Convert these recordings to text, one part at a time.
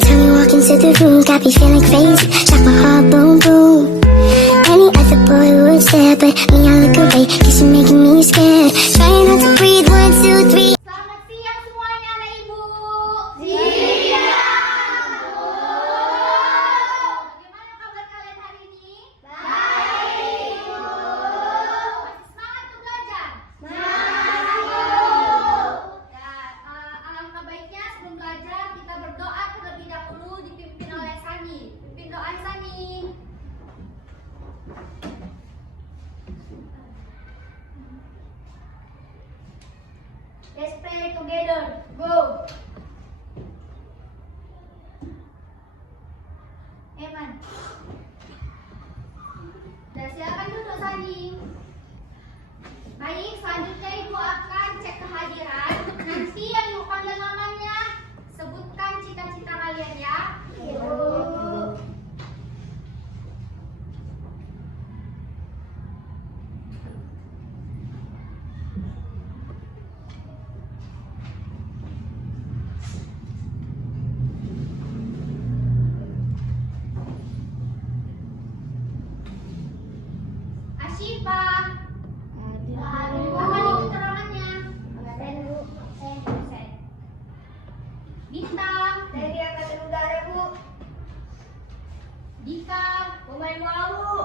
time you walk into the room, got me feeling crazy. Shock my heart, boom, boom. Any other boy would stare, but me, I look away, cause you're making me scared. Trying not to breathe, 1, 2, 3. Selamat siang semuanya anak ibu. Siang, Bu. Bagaimana kabar kalian hari ini? Baik, Bu. Masih semangat untuk belajar? Semangat, Bu. Dan alangkah baiknya sebelum belajar kita berdoa terlebih dahulu dipimpin oleh Sani. Pimpin doa Sani. Let's pray together. Go. Eman. Dan silakan duduk Sani. Baik, selanjutnya ibu akan cek kehadiran. Nanti yang ibu panggil namanya, sebutkan cita-cita kalian ya. Ibu. Ashifa. Apa nih keterangannya? Bintang. Dari Angkatan Udara, Bu. Dika. Pemain bola, Bu.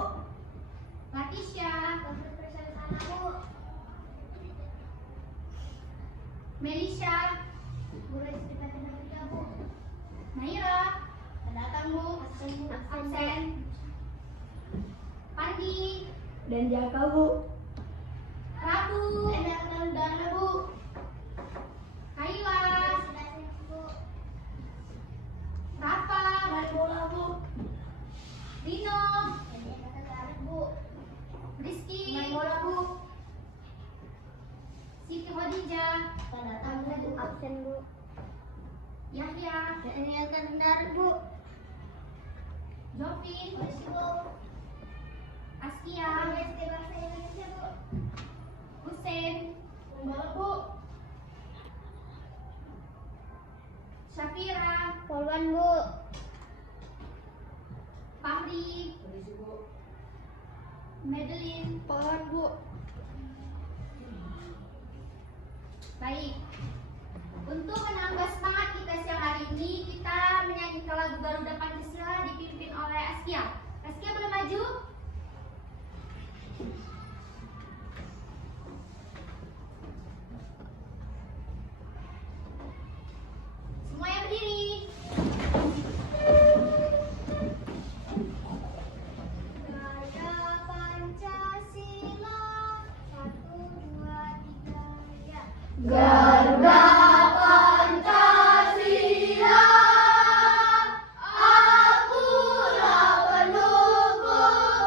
Latisha. Bu. Melisha. Guru Matematika, Bu. Naira. Pendatang, Bu. Absen. Pandi. Dan Jaka, Bu. Rabu. Angkatan Udara, Bu. Kaila. Rafa. Main bola, Bu. Rino. Bu. Rizky. Main bola, Bu. Siti Khadijah. Pendatang, Bu. Absen, Bu. Yahya. Dan Angkatan Udara, Bu. Jovin. Bu. Askia. Bahasa Indonesia, Bu. Hussein. Bola, Bu. Syafira. Polwan, Bu. Fahri. Madeline. Polwan, Bu. Baik. Untuk menambah semangat kita siang hari ini, kita menyanyikan lagu Garuda Pancasila dipimpin oleh Askia. Askia boleh maju? Semuanya berdiri. Gaya Pancasila 1, 2, 3 ya. Garuda Pancasila, akulah pendukung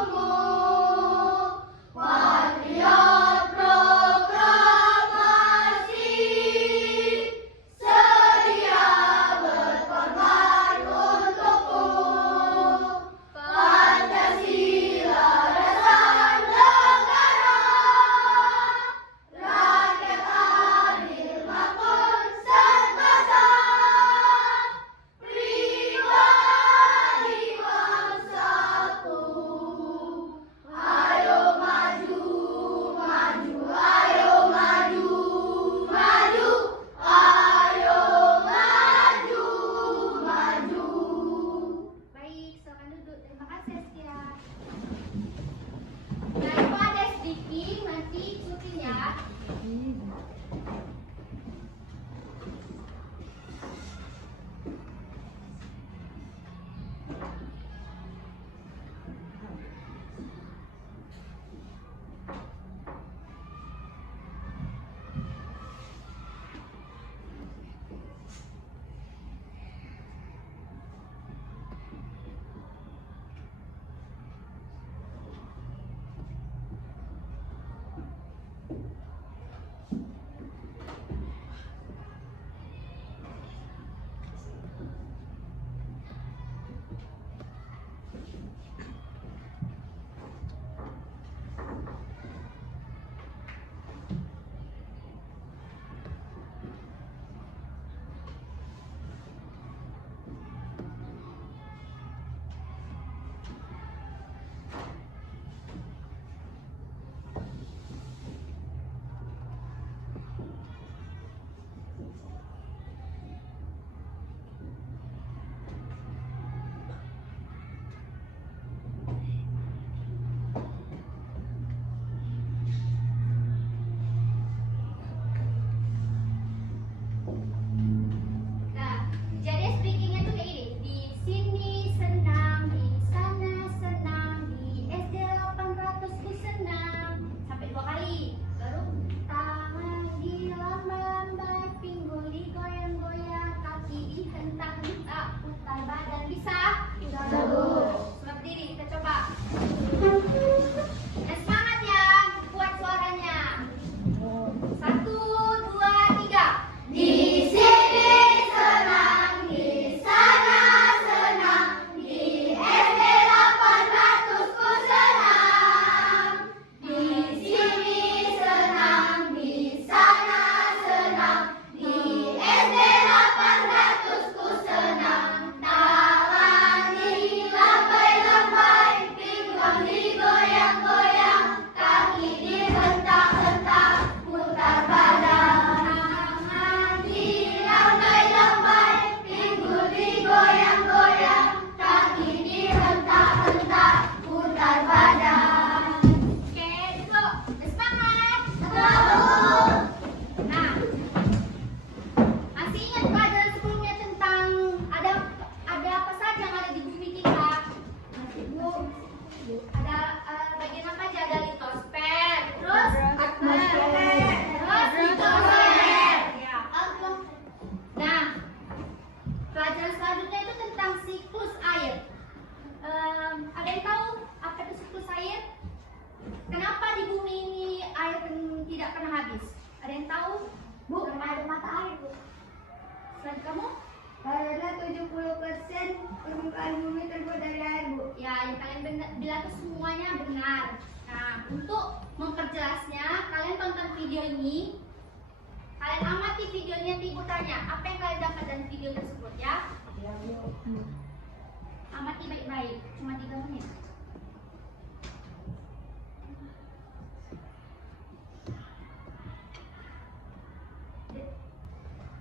putar badan. Bisa? Berdiri, kita coba. Dan semangat ya, buat suaranya. 1, 2, 3. Di sini senang, di sana senang, di SD 800 ku senang. Di sini senang, di sana senang, di SD 800 ku senang. Tangan dilambai-lambai, pinggang digoyang-goyang, kaki dihentak-hentak, putar badan. Tangan dilambai-lambai, pinggul digoyang-goyang, kaki dihentak-hentak, putar badan. Oke, itu semangat. Nah, masih ingat pelajaran sebelumnya tentang ada apa saja yang ada di bumi kita? Masih Bu. Ada bagian apa aja? Ada litosfer, terus atmosfer, terus litosfer. Ya. Nah, pelajaran selanjutnya itu tentang siklus air. Ada yang tahu apa itu siklus air? Kenapa di bumi ini air tidak pernah habis? Ada yang tahu? Bu, Karena ada matahari, Bu. selain kamu? Karena 70% permukaan bumi terbuat dari air, Bu. Ya, yang kalian bilang itu semuanya benar. Nah, untuk memperjelasnya, kalian tonton video ini. Kalian amati videonya, nanti Ibu tanya, apa yang kalian dapat dari video tersebut ya? Ya, Bu. Amati baik-baik, cuma 3 menit.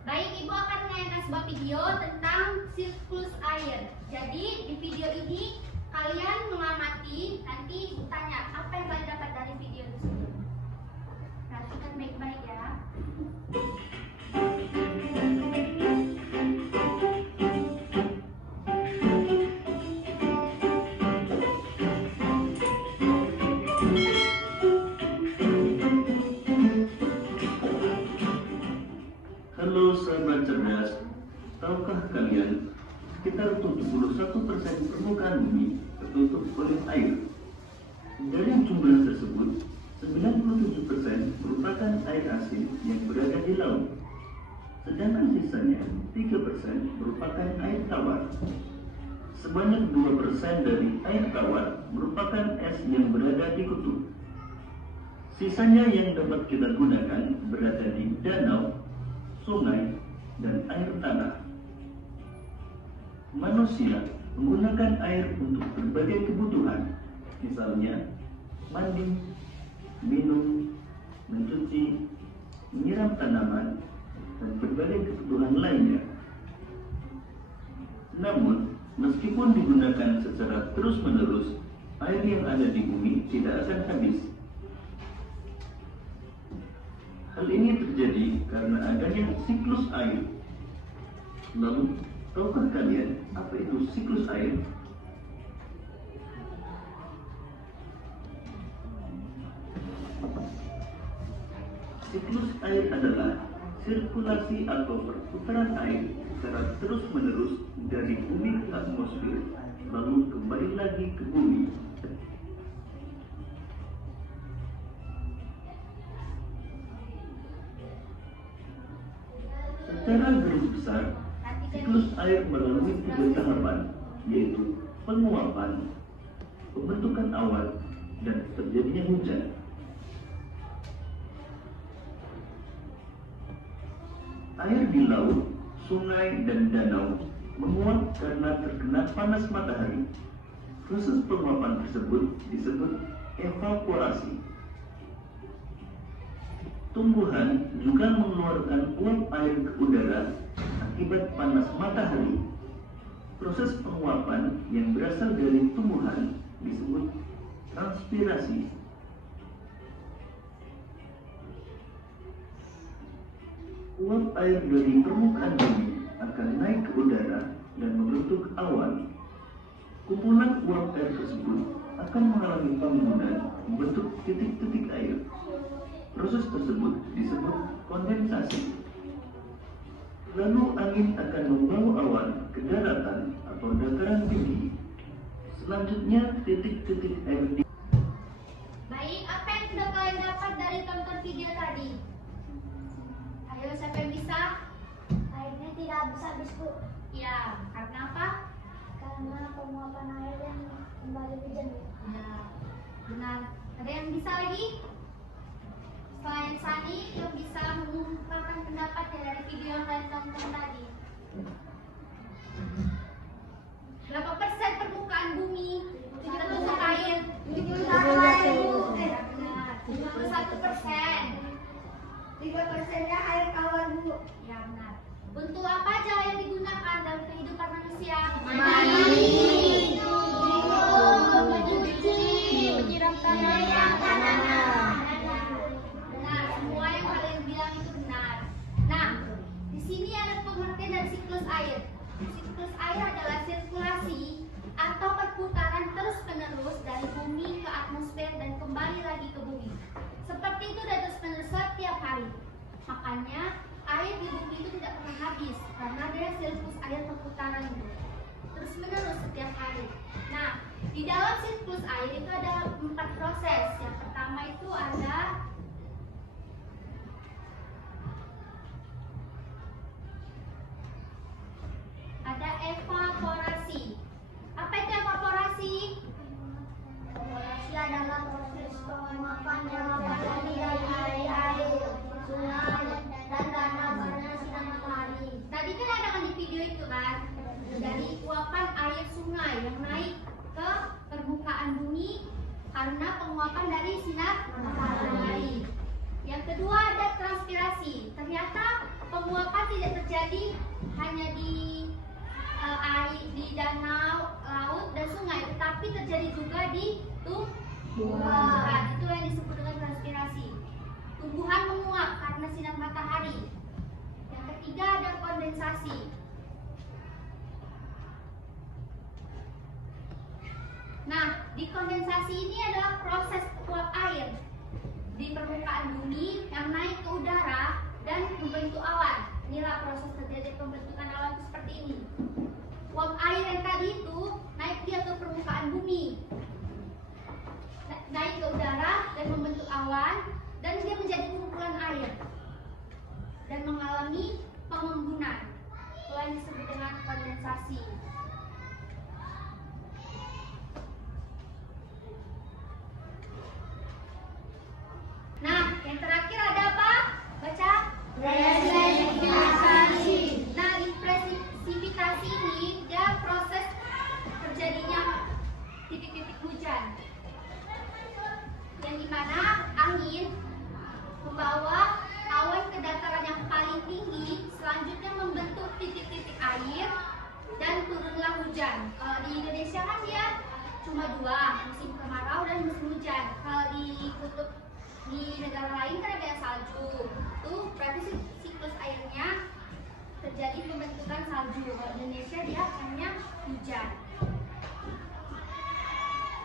Baik, Ibu akan menayangkan sebuah video tentang siklus air. Jadi, di video ini kalian mengamati, nanti Ibu tanya apa yang kalian dapat dari video tersebut. Perhatikan baik-baik ya. Halo sahabat cerdas, tahukah kalian sekitar 71% permukaan bumi tertutup oleh air. Dari jumlah tersebut, 97% merupakan air asin yang berada di laut, sedangkan sisanya 3% merupakan air tawar. Sebanyak 2% dari air tawar merupakan es yang berada di kutub. Sisanya yang dapat kita gunakan berada di danau, sungai, dan air tanah. Manusia menggunakan air untuk berbagai kebutuhan, misalnya mandi, minum, mencuci, menyiram tanaman, dan berbagai kebutuhan lainnya. Namun, meskipun digunakan secara terus-menerus, air yang ada di bumi tidak akan habis. Hal ini terjadi karena adanya siklus air. Lalu, tahukah kalian apa itu siklus air? Siklus air adalah sirkulasi atau perputaran air secara terus-menerus dari bumi ke atmosfer, lalu kembali lagi ke bumi. Secara garis besar, siklus air melalui 3 tahapan, yaitu penguapan, pembentukan awan, dan terjadinya hujan. Air di laut, sungai, dan danau menguap karena terkena panas matahari. Proses penguapan tersebut disebut evaporasi. Tumbuhan juga mengeluarkan uap air ke udara akibat panas matahari. Proses penguapan yang berasal dari tumbuhan disebut transpirasi. Uap air dari permukaan bumi akan naik ke udara dan membentuk awan. Kumpulan uap air tersebut akan mengalami pembunuhan membentuk titik-titik air. Proses tersebut disebut kondensasi. Lalu angin akan membawa awan ke daratan Maksudnya titik-titik air di Baik, apa yang sudah kalian dapat dari tonton video tadi? Ayo, siapa yang bisa? Airnya tidak habis-habis, Bu. Ya, karena apa? Karena penguapan air yang kembali hujan, Bu. Ya, benar. Ada yang bisa lagi? Selain Sani, yang bisa mengungkapkan pendapatnya dari video yang kalian tonton tadi. Berapa persen permukaan bumi itu tertutup air? 71%. 3%-nya air tawar, Bu. Ya, benar. Untuk apa aja yang digunakan dalam kehidupan manusia? Mandi, mencuci, menyiram tanaman. Benar, semua yang kalian bilang itu benar. Nah, di sini ada pengertian dari siklus air. Siklus air adalah sirkulasi atau perputaran terus-menerus dari bumi ke atmosfer dan kembali lagi ke bumi. Seperti itu dan terus-menerus setiap hari. Makanya air di bumi itu tidak pernah habis karena dia siklus air perputaran itu terus-menerus setiap hari. Nah, di dalam siklus air itu ada 4 proses. Yang pertama itu ada evaporasi. Apa itu evaporasi? Evaporasi adalah proses penguapan yang terjadi dari air, sungai, dan tanah karena sinar matahari. Tadi kan ada kan di video itu kan, dari uapan air sungai yang naik ke permukaan bumi karena penguapan dari sinar matahari. Yang kedua ada transpirasi. Ternyata penguapan tidak terjadi hanya di air di danau, laut, dan sungai, tetapi terjadi juga di tumbuhan. Itu yang disebut dengan transpirasi. Tumbuhan menguap karena sinar matahari. Yang ketiga ada kondensasi. Nah, di kondensasi ini adalah proses uap air di permukaan bumi yang naik ke udara dan membentuk awan. Inilah proses terjadi pembentukan awan seperti ini. Uap air yang tadi itu naik dia ke permukaan bumi, naik ke udara dan membentuk awan, dan dia menjadi kumpulan air dan mengalami pengembunan. Itu yang disebut dengan kondensasi. Nah, yang terakhir ada apa? Baca. Presipitasasi. Nah, di presipitasi ini dia proses terjadinya titik-titik hujan, yang dimana angin membawa awan ke dataran yang paling tinggi, selanjutnya membentuk titik-titik air dan turunlah hujan. Kalau di Indonesia kan dia cuma 2, musim kemarau dan musim hujan. Kalau di kutub di negara lain kan ada yang salju. Tuh berarti siklus airnya terjadi pembentukan salju. Kalau di Indonesia dia hanya hujan.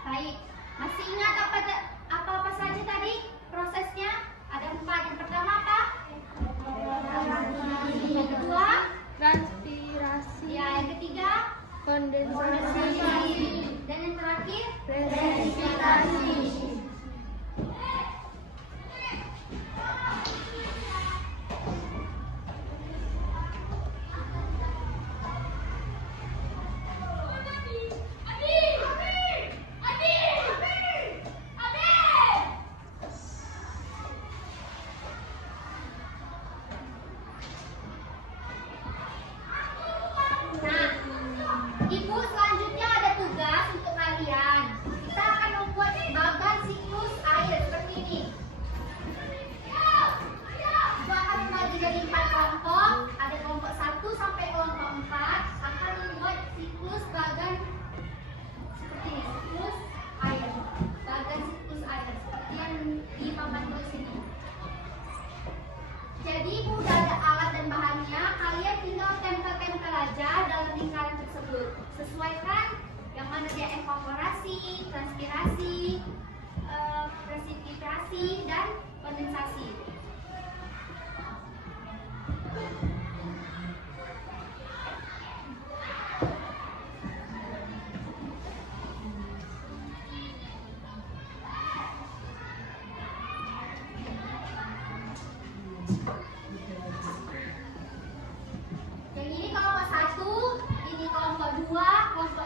Baik, masih ingat apa saja tadi prosesnya? Ada 4. Yang pertama apa? Yang kedua? Transpirasi. Ya, yang ketiga? Kondensasi. Dan yang terakhir? Presipitasi. Nah, Ibu selanjutnya ada tugas untuk kalian. Kita akan membuat bagan siklus air seperti ini. Ibu akan membagi jadi 4 kelompok. Ada kelompok 1 sampai kelompok 4 akan membuat siklus bagan seperti ini. Siklus air. Bagan siklus air seperti yang di papan tulis ini. Jadi Ibu udah ada alat dan bahannya, kalian tinggal tempel-tempel aja dalam lingkaran tersebut. Sesuaikan yang mana dia evaporasi, transpirasi, presipitasi, dan kondensasi.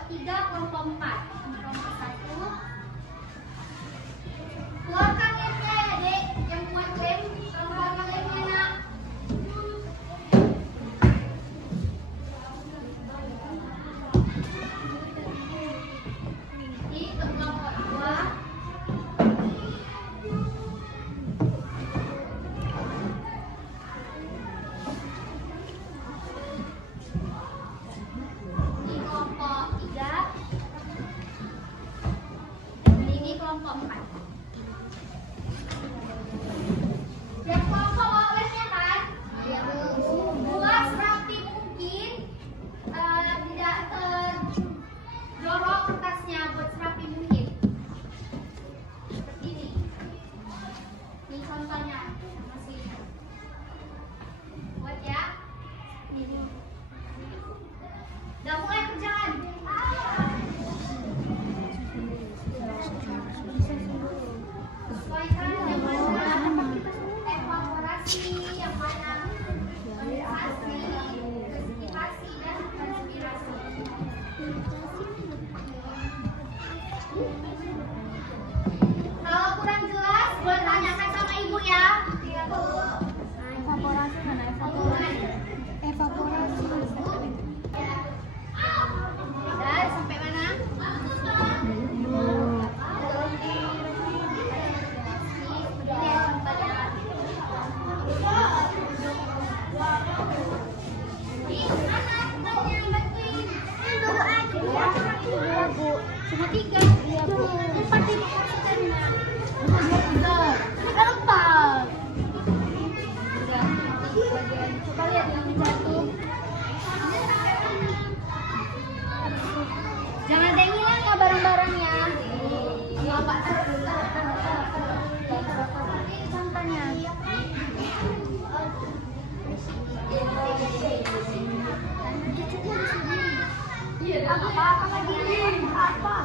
3, kelompok 4. Kelompok 1. Keluarkan lemnya ya, Dek. Yang buat lem, keluarkan lemnya, Nak. Ini ke kelompok 2. Ini kelompok 3. Dan ini kelompok 4. Yang kelompok bawa lemnya kan? Buat serapi mungkin, tidak terdorong kertasnya, buat serapi mungkin. Seperti ini. Ini contohnya. Masih. Buat ya. Ini. Udah mulai kerjaan. Sesuaikan yang mana evaporasi, yang mana kondensasi, gasifikasi, dan transpirasi. Kalau kurang jelas, boleh tanyakan sama ibu ya. Evaporasi mana? Evaporasi. Dan sampai mana? Cuma 3. Iya, Bu. 4 ini maksudnya. Benar. Ini kan 4. Udah. Bagian. Coba lihat yang jatuh. Jangan ada yang hilang ya barang-barangnya. Iya, Pak. Ini contohnya. Apa lagi? Apa?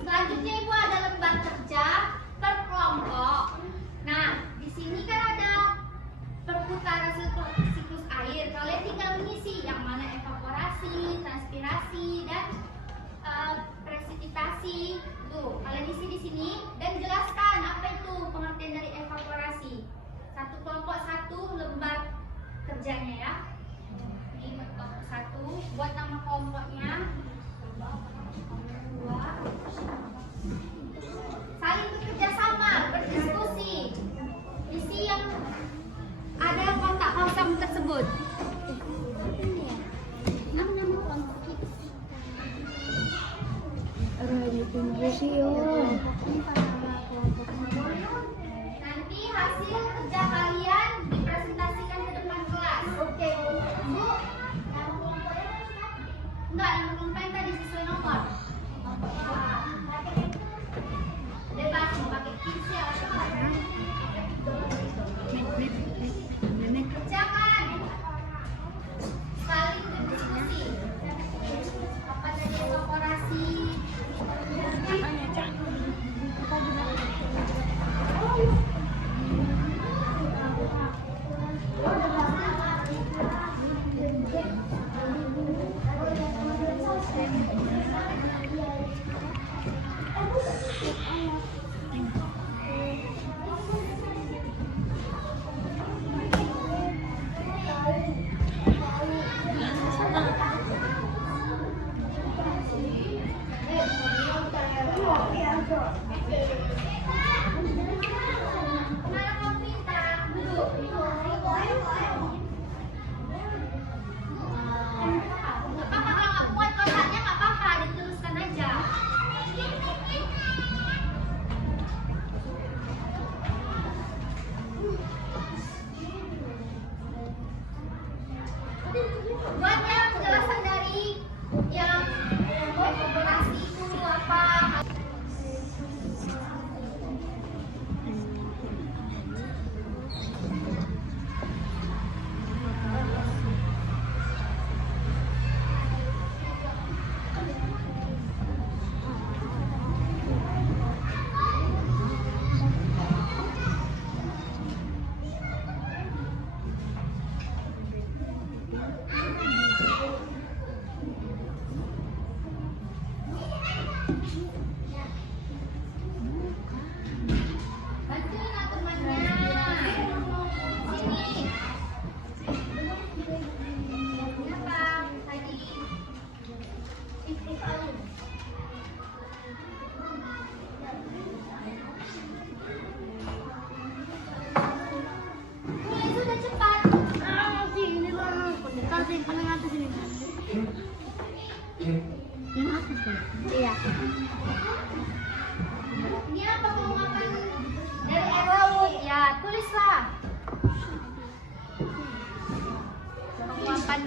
Selanjutnya Ibu ada lembar kerja per kelompok. Nah, di sini kan ada perputaran siklus air. Kalian tinggal mengisi yang mana evaporasi, transpirasi, dan presipitasi. Tuh, kalian isi di sini dan jelaskan apa itu pengertian dari evaporasi. Satu kelompok 1 lembar kerjanya ya. Ini kelompok 1, buat nama kelompoknya. Saling bekerja sama, berdiskusi. Isi yang ada kontak kosong tersebut. Nanti hasil kerja kalian dipresentasikan ke depan kelas. Oke, Bu. Enggak, yang kelompok tadi sesuai nomor. Bebas mau pakai pincel atau apa. Kerjakan. Saling berdiskusi. Apa tadi evaporasi?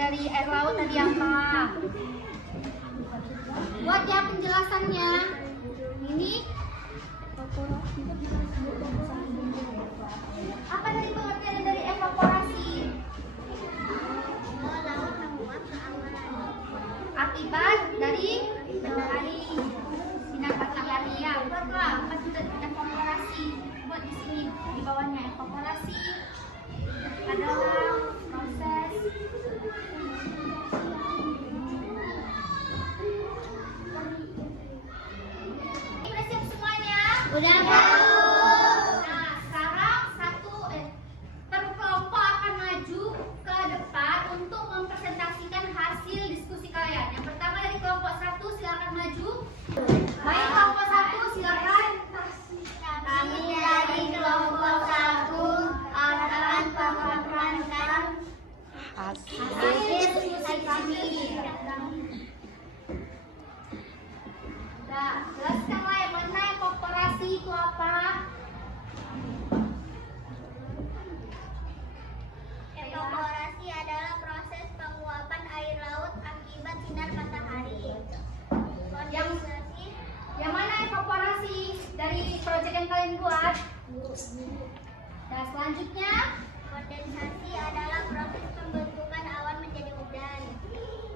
dari air laut tadi apa? Buat ya penjelasannya. Ini apa dari pengertian dari evaporasi? Akibat dari sinar matahari ya. Apa itu evaporasi? Buat di sini di bawahnya evaporasi adalah proses udah siap semuanya? Udah Nah, sekarang per kelompok akan maju ke depan untuk mempresentasikan hasil diskusi kalian. Yang pertama dari kelompok 1 silakan maju. Baik, kelompok 1 silakan. Kami dari kelompok 1 akan memperkenalkan hasil diskusi kami. Nah, jelaskanlah yang mana evaporasi itu apa? Evaporasi adalah proses penguapan air laut akibat sinar matahari. Yang mana evaporasi dari proyek yang kalian buat? Nah, selanjutnya Kondensasi adalah proses pembentukan awan menjadi hujan.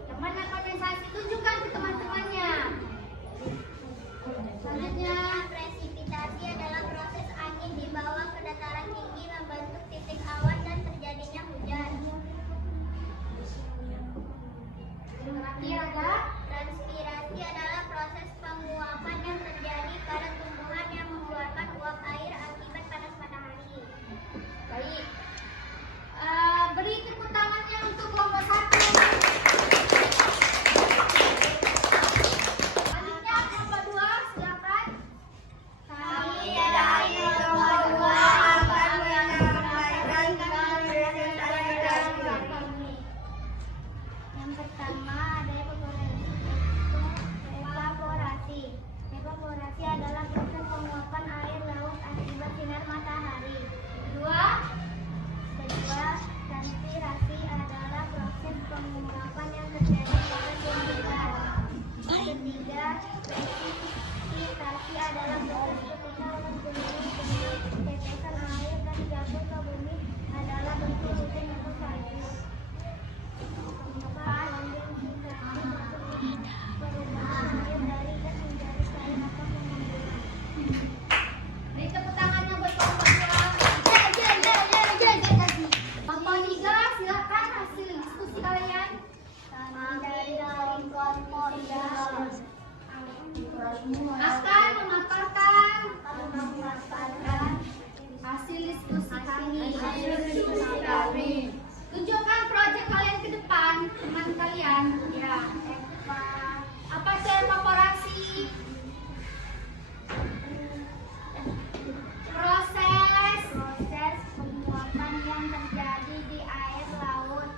yang mana kondensasi? Tunjukkan ke teman-temannya. Selanjutnya Presipitasi adalah proses angin di bawah ke dataran tinggi membentuk titik awan dan terjadinya hujan. terakhir ada Transpirasi adalah proses penguapan yang terjadi pada tumbuhan yang mengeluarkan uap air akibat panas matahari. baik. Beri tepuk tangannya untuk kelompok 1. Selanjutnya kelompok 2 silakan. Kami dari kelompok 2 akan menyampaikan kami. Yang pertama ada evaporasi. Evaporasi adalah proses penguapan air laut akibat sinar matahari. Kedua, Transpirasi adalah proses penguapan yang terjadi pada tumbuhan. Ketiga, presipitasi adalah proses ketika awan cenderung dengan tetesan air dan jatuh ke bumi adalah bentuk hujan atau salju. Keempat, kondensasi perubahan air dari gas menjadi cair atau pengumpulan. beri tepuk tangannya buat kelompok 2. Kelompok 3 silakan hasil diskusi kalian. Kami dari kelompok 3 Akan memaparkan hasil diskusi kami. Tunjukkan proyek kalian ke depan, teman kalian. Ya. Apa itu evaporasi? Proses penguapan yang terjadi di air laut,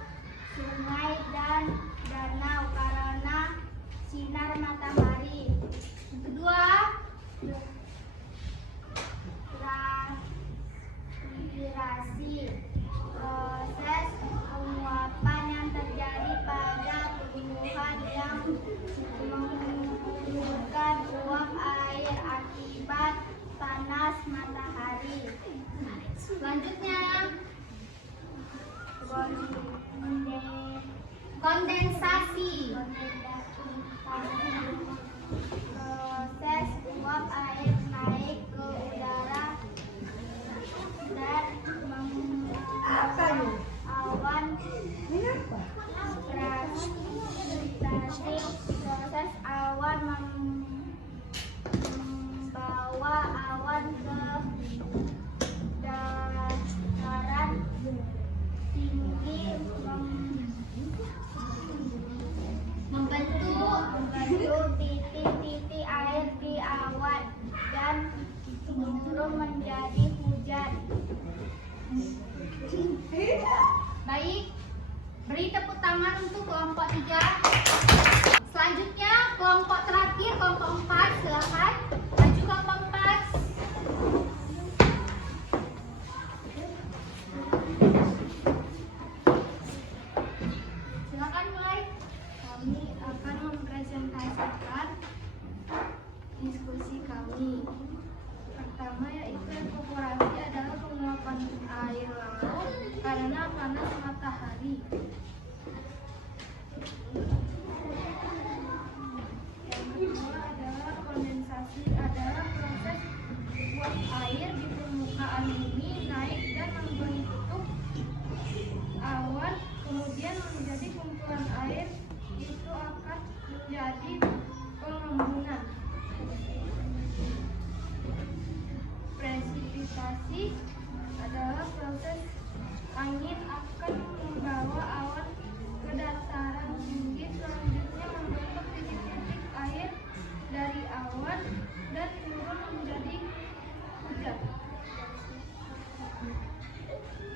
sungai, dan danau karena sinar matahari. yang kedua, Transpirasi, proses penguapan yang terjadi pada tumbuhan yang mengeluarkan uap air akibat panas matahari. selanjutnya kondensasi. Proses uap air naik ke udara dan membuat awan. Presipitasi, proses awan membawa awan ke dataran tinggi membentuk titik-titik air di awan dan turun menjadi hujan. Baik, beri tepuk tangan untuk kelompok 3. Selanjutnya kelompok terakhir, kelompok 4, silakan maju kelompok 4. Silakan. terjadi. Yang kedua adalah kondensasi, adalah proses uap air di permukaan bumi naik dan membentuk awan, kemudian menjadi kumpulan air, itu akan menjadi pengembunan. Presipitasi adalah proses angin akan membawa awan ke dataran tinggi, selanjutnya membentuk titik-titik air dari awan dan turun menjadi hujan.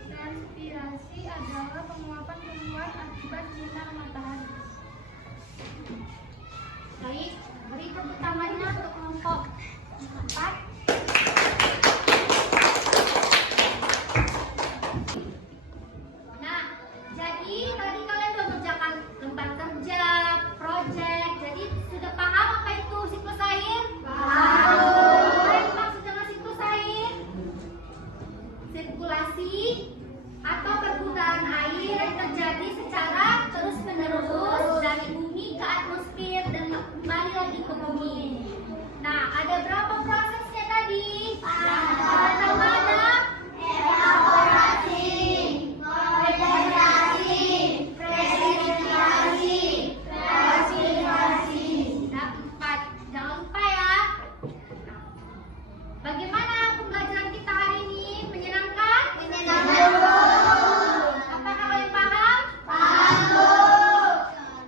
Transpirasi adalah penguapan-penguapan akibat sinar matahari. Baik, beri tepuk tangannya untuk kelompok 4. Nah, jadi tadi kalian sudah mengerjakan lembar kerja, proyek. Jadi sudah paham apa itu siklus air? Paham. Apa yang dimaksud dengan siklus air? Sirkulasi atau perputaran air yang terjadi secara terus-menerus dari bumi ke atmosfer dan kembali lagi ke bumi. Nah, ada berapa prosesnya tadi? Pertama ada evaporasi, kondensasi, presipitasi, transpirasi. Nah, 4. Jangan lupa ya. Bagaimana pembelajaran kita hari ini? Menyenangkan? Menyenangkan. Apakah kalian paham? Paham, Bu.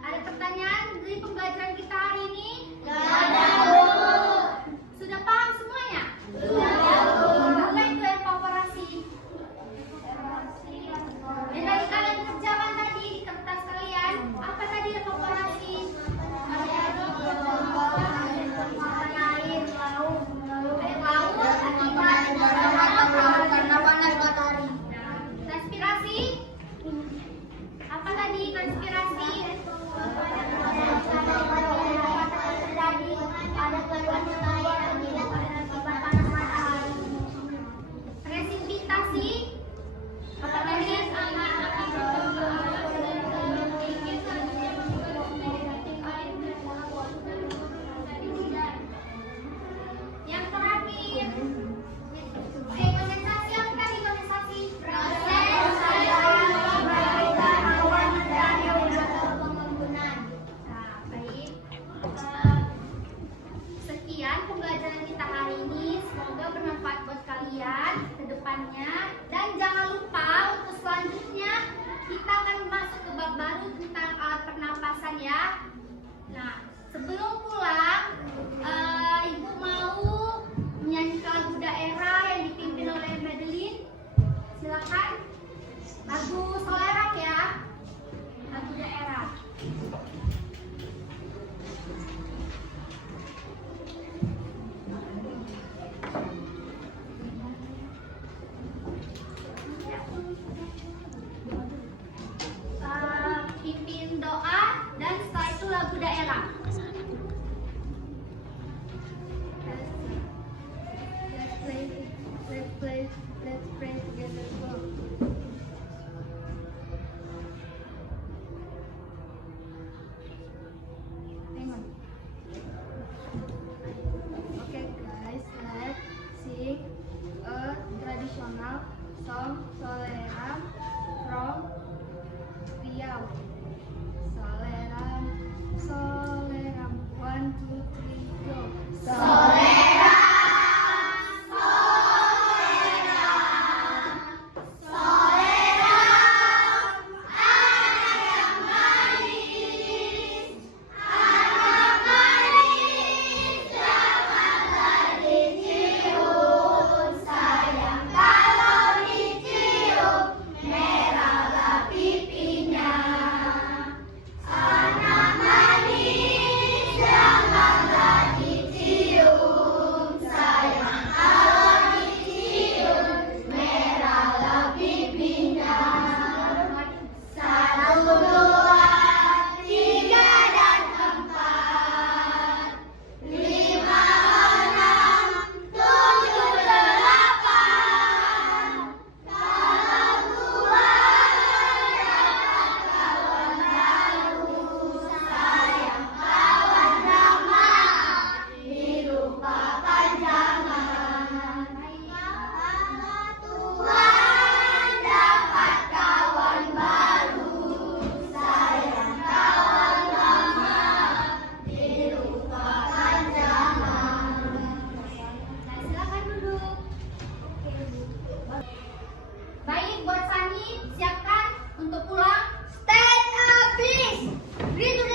Ada pertanyaan dari pembelajaran kita hari ini? Tidak ada, Bu. Sudah paham semuanya? Sudah, Bu. Apa itu evaporasi? Yang tadi kalian kerjakan tadi di kertas kalian, apa tadi evaporasi? Air laut akibat karena panas matahari. Transpirasi? Apa tadi transpirasi? Ada keluarnya air akibat panas matahari. Presipitasi? Apa tadi? Yang terakhir, kondensasi apa tadi kondensasi? Proses perbaikan awan dari atau pengembunan. Nah, baik. Sekian pembelajaran kita hari ini. Semoga bermanfaat buat kalian ke depannya. Dan jangan lupa untuk selanjutnya kita akan masuk ke bab baru tentang alat pernapasan ya. Nah, sebelum pulang, Ibu mau menyanyikan lagu daerah yang dipimpin oleh Madeline. Silakan. Lagu Solerang ya. Lagu daerah. Pimpin doa dan setelah itu lagu daerah. Let's pray together. Hang on. Okay guys, let's sing a traditional song Solerang from Riau. Solerang, Solerang, 1, 2, 3, go. Solerang. Anak manis yang bangga dicium. siapkan untuk pulang. Stand up please. Read to the